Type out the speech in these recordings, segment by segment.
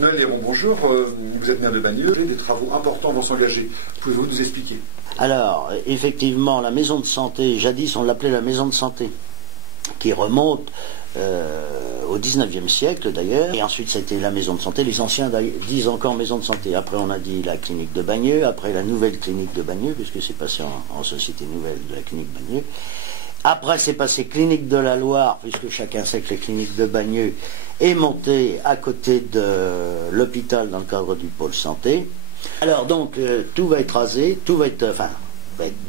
Noël Léron, bonjour. Vous êtes maire de Bagneux. Des travaux importants vont s'engager. Pouvez-vous nous expliquer? Alors, effectivement, la maison de santé, jadis on l'appelait la maison de santé, qui remonte au 19e siècle d'ailleurs, et ensuite c'était la maison de santé, les anciens disent encore maison de santé, après on a dit la clinique de Bagneux, après la nouvelle clinique de Bagneux, puisque c'est passé en société nouvelle de la clinique Bagneux, après c'est passé clinique de la Loire, puisque chacun sait que la clinique de Bagneux est montée à côté de l'hôpital dans le cadre du pôle santé. Alors donc tout va être rasé, tout va être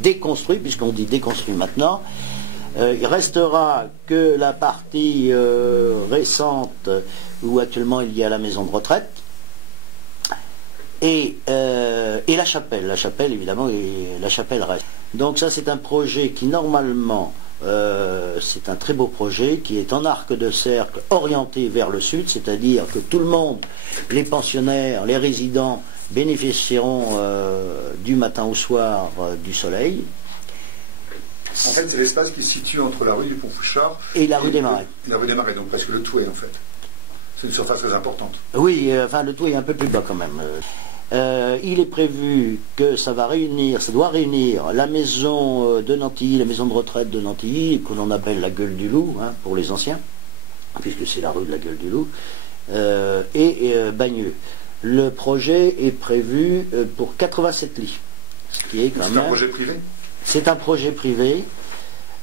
déconstruit, puisqu'on dit déconstruit maintenant. Il restera que la partie récente où actuellement il y a la maison de retraite et la chapelle. La chapelle évidemment, et la chapelle reste. Donc ça c'est un projet qui normalement c'est un très beau projet qui est en arc de cercle orienté vers le sud, c'est-à-dire que tout le monde, les pensionnaires, les résidents bénéficieront du matin au soir du soleil. En fait, c'est l'espace qui se situe entre la rue du Pont-Fouchard et la rue des Marais. La rue des Marais, donc presque le Touet en fait. C'est une surface très importante. Oui, le Touet est un peu plus bas quand même. Il est prévu que ça doit réunir la maison de Nantilly, la maison de retraite de Nantilly, que l'on appelle la Gueule du Loup, pour les anciens, puisque c'est la rue de la Gueule du Loup, et Bagneux. Le projet est prévu pour 87 lits. Ce qui est quand même... C'est un projet privé ? C'est un projet privé,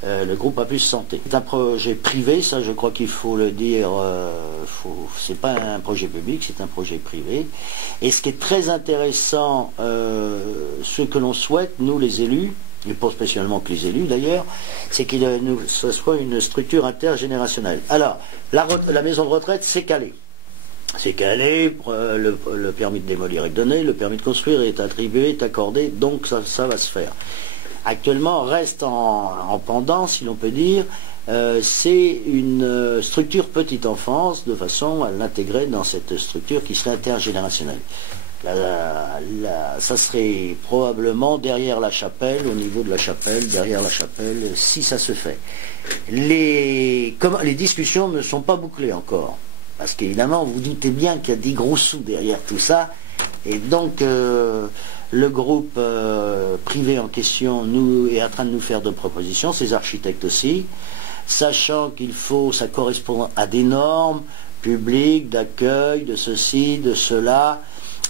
le groupe Apus Santé. C'est un projet privé, ça je crois qu'il faut le dire, c'est pas un projet public, c'est un projet privé. Et ce qui est très intéressant, ce que l'on souhaite, nous les élus, et pas spécialement que les élus d'ailleurs, c'est que ce soit une structure intergénérationnelle. Alors, la maison de retraite, c'est calé. C'est calé, le permis de démolir est donné, le permis de construire est attribué, est accordé, donc ça va se faire. Actuellement, reste en pendant, si l'on peut dire, c'est une structure petite enfance, de façon à l'intégrer dans cette structure qui serait intergénérationnelle. Ça serait probablement derrière la chapelle, au niveau de la chapelle, derrière la chapelle, si ça se fait. Les discussions ne sont pas bouclées encore, parce qu'évidemment, vous doutez bien qu'il y a des gros sous derrière tout ça, et donc... le groupe privé en question est en train de nous faire de propositions, ses architectes aussi, sachant ça correspond à des normes publiques, d'accueil, de ceci, de cela.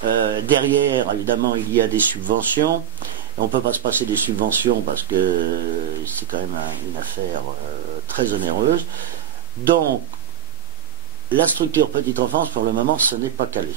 Derrière, évidemment, il y a des subventions. On ne peut pas se passer des subventions parce que c'est quand même une affaire très onéreuse. Donc, la structure petite enfance, pour le moment, ce n'est pas calé.